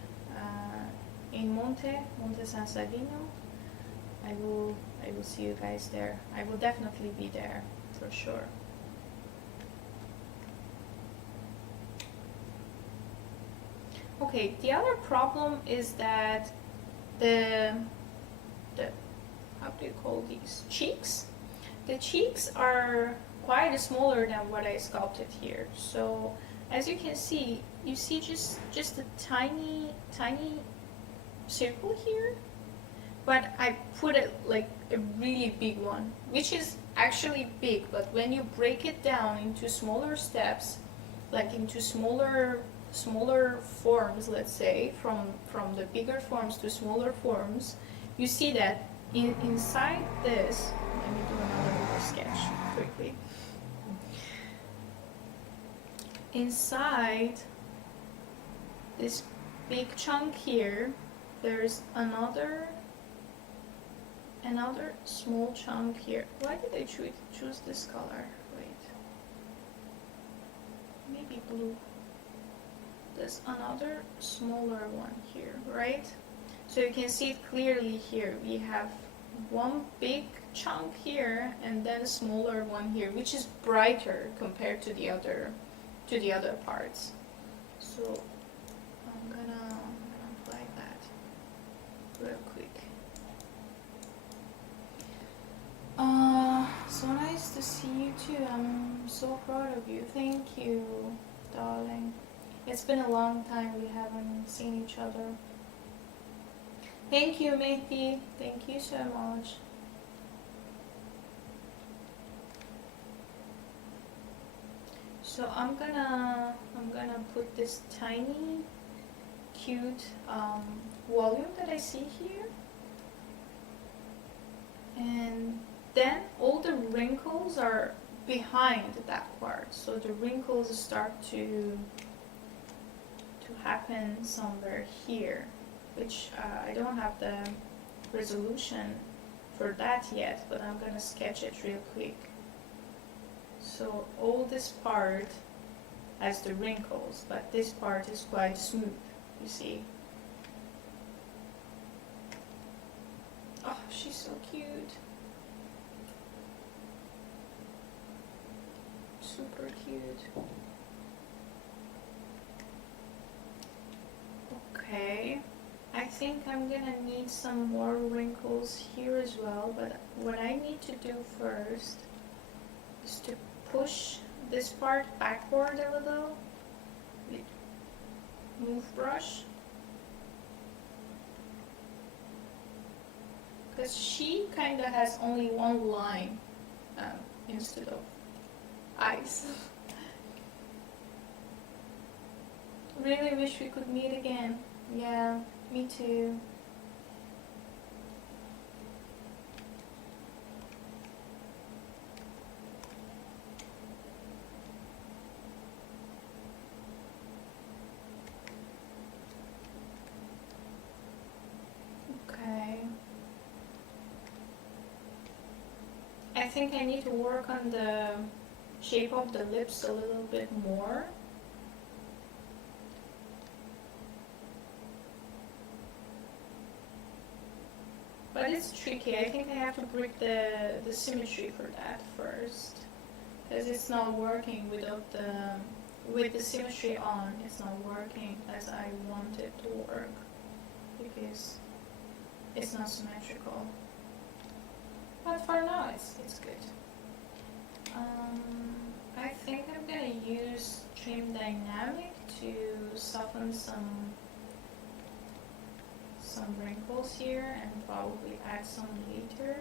in Monte San Savino, I will see you guys there. I will definitely be there for sure. Okay, the other problem is that the how do you call these, cheeks? The cheeks are quite smaller than what I sculpted here. So as you can see, you see just a tiny circle here, but I put it like a really big one, which is actually big, but when you break it down into smaller steps, like into smaller forms, let's say, from the bigger forms to smaller forms, you see that inside this, let me do another little sketch quickly. Inside this big chunk here, there's another small chunk here. Why did I choose this color? Wait, maybe blue. There's another smaller one here, right? So you can see it clearly here. We have one big chunk here and then a smaller one here, which is brighter compared to the other parts. So I'm gonna apply that real quick. So nice to see you too. I'm so proud of you. Thank you, darling. It's been a long time we haven't seen each other. Thank you, Mehdi. Thank you so much. So I'm gonna put this tiny, cute volume that I see here, and then all the wrinkles are behind that part. So the wrinkles start to happen somewhere here, which I don't have the resolution for that yet, but I'm gonna sketch it real quick. So all this part has the wrinkles, but this part is quite smooth, you see. Oh, she's so cute. Super cute. Okay, I think I'm gonna need some more wrinkles here as well, but what I need to do first is to push this part backward a little with move brush, because she kind of has only one line instead of eyes. Really wish we could meet again. Yeah, me too. Okay. I think I need to work on the shape of the lips a little bit more. But it's tricky. I think I have to break the symmetry for that first, because it's not working without with the symmetry on. It's not working as I want it to work because it's not symmetrical. But for now, it's good. I think I'm gonna use Trim Dynamic to soften some wrinkles here and probably add some later.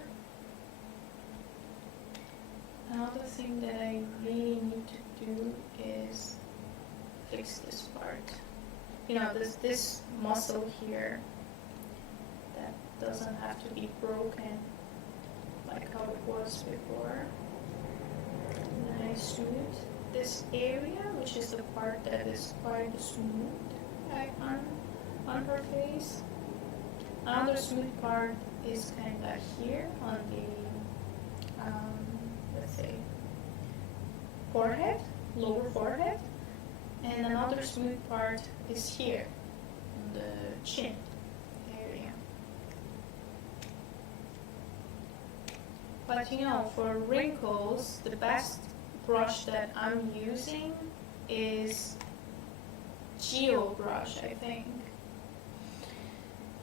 Another thing that I really need to do is fix this part. You know, this muscle here that doesn't have to be broken like how it was before. And then I smooth this area, which is the part that is quite smooth on her face. Another smooth part is kind of here on the, let's say, forehead, lower forehead. And another smooth part is here, on the chin area. But you know, for wrinkles, the best brush that I'm using is Geo brush, I think.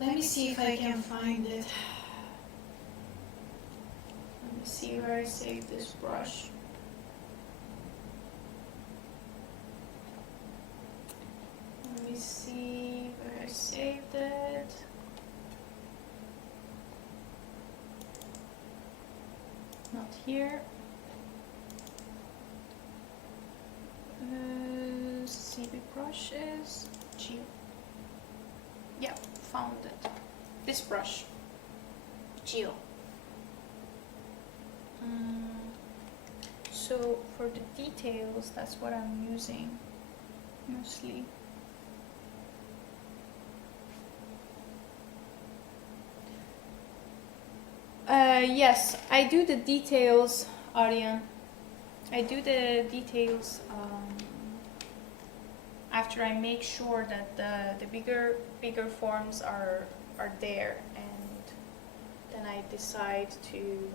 Let me see if I can find it. Let me see where I saved this brush. Let me see where I saved it. not here. CB brushes, G. Yeah, found it. This brush, Geo. So for the details, that's what I'm using mostly. Yes, I do the details, Aryan. I do the details after I make sure that the bigger forms are there, and then I decide to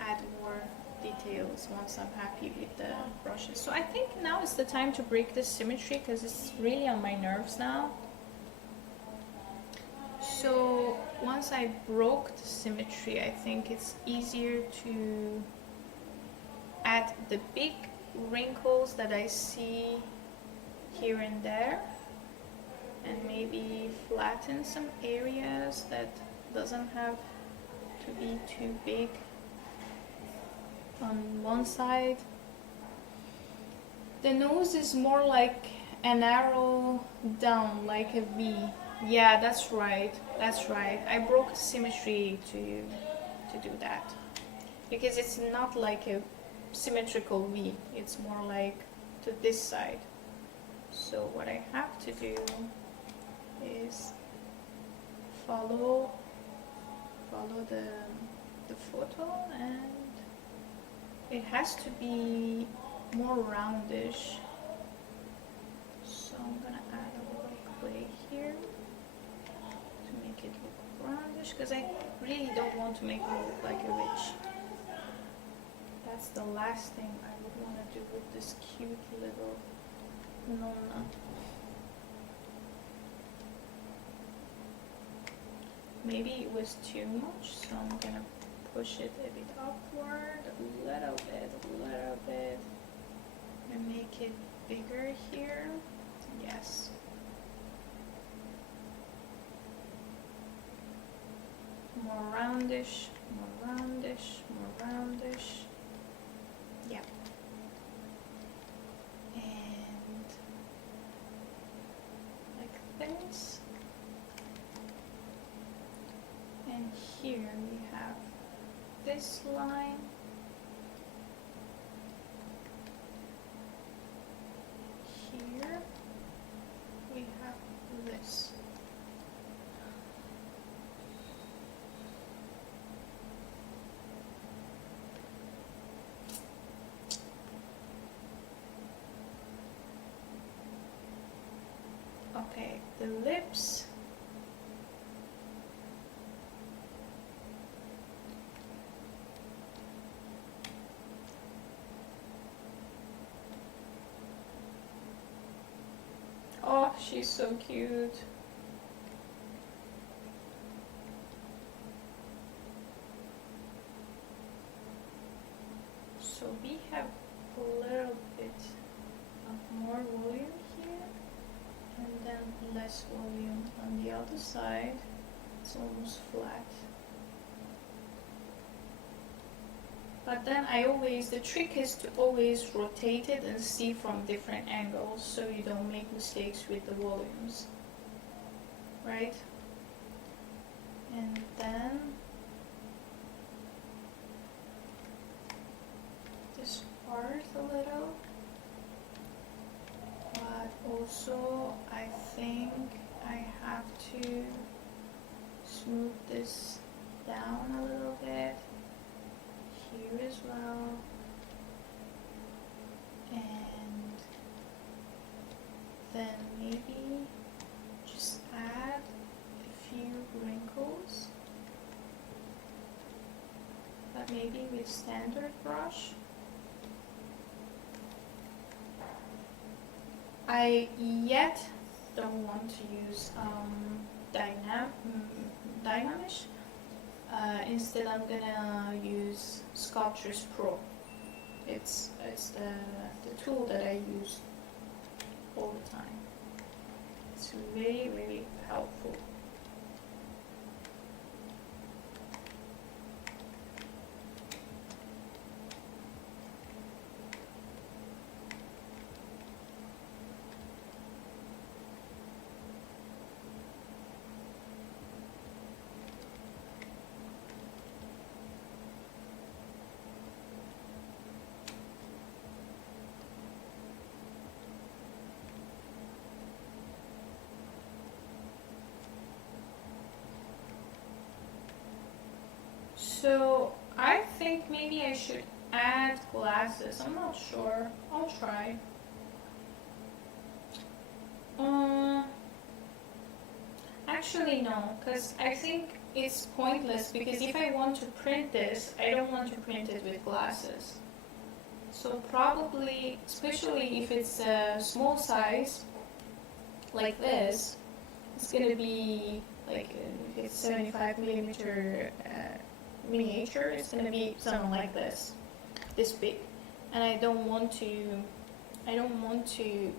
add more details once I'm happy with the brushes. So I think now is the time to break this symmetry because it's really on my nerves now. So once I broke the symmetry, I think it's easier to add the big wrinkles that I see here and there, and maybe flatten some areas that doesn't have to be too big on one side. The nose is more like an arrow down, like a V. Yeah, that's right. That's right. I broke the symmetry to do that because it's not like a symmetrical V. It's more like to this side. So what I have to do is follow the photo, and it has to be more roundish. So I'm gonna add a little clay here to make it look roundish, because I really don't want to make it look like a witch. That's the last thing I would want to do with this cute little nonna. Maybe it was too much, so I'm gonna push it a bit upward, a little bit, and make it bigger here. Yes. More roundish, more roundish, more roundish. Yeah. And like this. And here we have this line. Here we have this. Okay, the lips. Oh, she's so cute. So we have a little bit of more volume here, and then less volume on the other side. It's almost flat. But then the trick is to always rotate it and see from different angles so you don't make mistakes with the volumes, right? And then this part a little, but also I think I have to smooth this down a little bit. Here as well, and then maybe just add a few wrinkles, but maybe with standard brush. I yet don't want to use Dynamish. Instead, I'm gonna use Sculptris Pro. It's the tool that I use all the time. It's very, very helpful. So I think maybe I should add glasses. I'm not sure. I'll try. Actually no, because I think it's pointless, because if I want to print this, I don't want to print it with glasses. So probably, especially if it's a small size, like this, it's gonna be like, if it's 75 millimeter miniature, it's gonna be something like this big. And I don't want to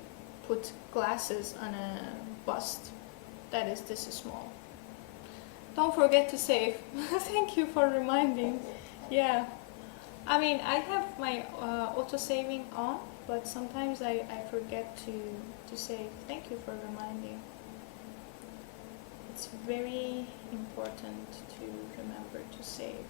put glasses on a bust that is this small. Don't forget to save. Thank you for reminding. Yeah. I mean, I have my auto saving on, but sometimes I forget to save. Thank you for reminding. It's very important to remember to save.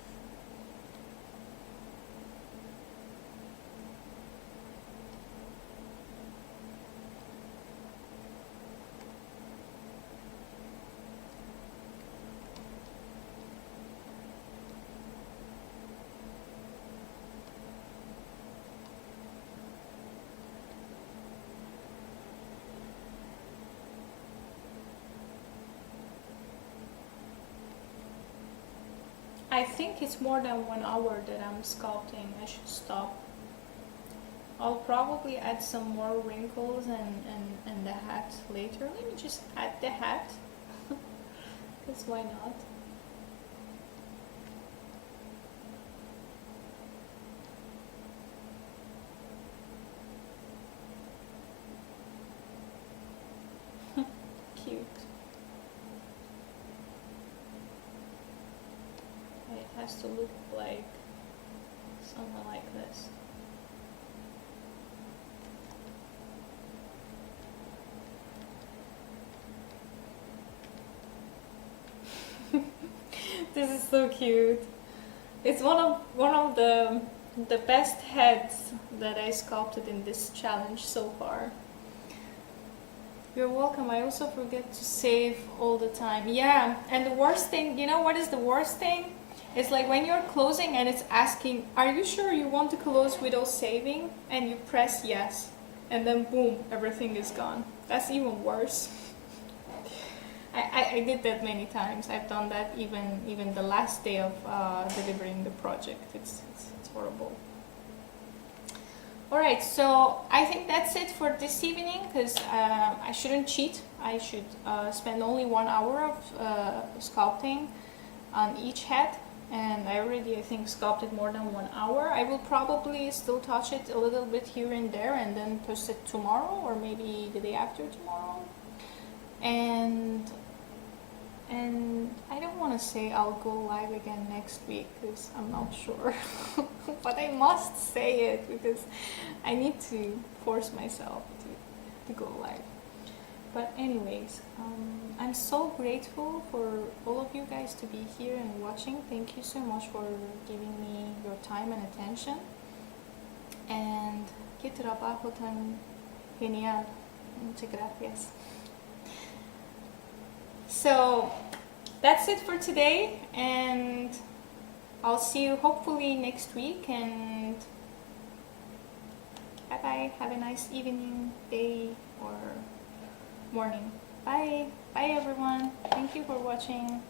I think it's more than 1 hour that I'm sculpting. I should stop. I'll probably add some more wrinkles and the hat later. Let me just add the hat. Because why not? Cute. It has to look like something like this. This is so cute. It's one of the best heads that I sculpted in this challenge so far. You're welcome. I also forget to save all the time. Yeah, and the worst thing, you know what is the worst thing? It's like when you're closing and it's asking, are you sure you want to close without saving? And you press yes, and then boom, everything is gone. That's even worse. I did that many times. I've done that even the last day of delivering the project. It's horrible. Alright, so I think that's it for this evening, because I shouldn't cheat. I should spend only 1 hour of sculpting on each head, and I already, I think, sculpted more than 1 hour. I will probably still touch it a little bit here and there and then post it tomorrow, or maybe the day after tomorrow. And I don't want to say I'll go live again next week, because I'm not sure. But I must say it, because I need to force myself to go live. But anyways, I'm so grateful for all of you guys to be here and watching. Thank you so much for giving me your time and attention. And que trabajo tan genial. Muchas gracias. So that's it for today, and I'll see you hopefully next week, and bye bye. Have a nice evening, day, or morning. Bye. Bye everyone. Thank you for watching.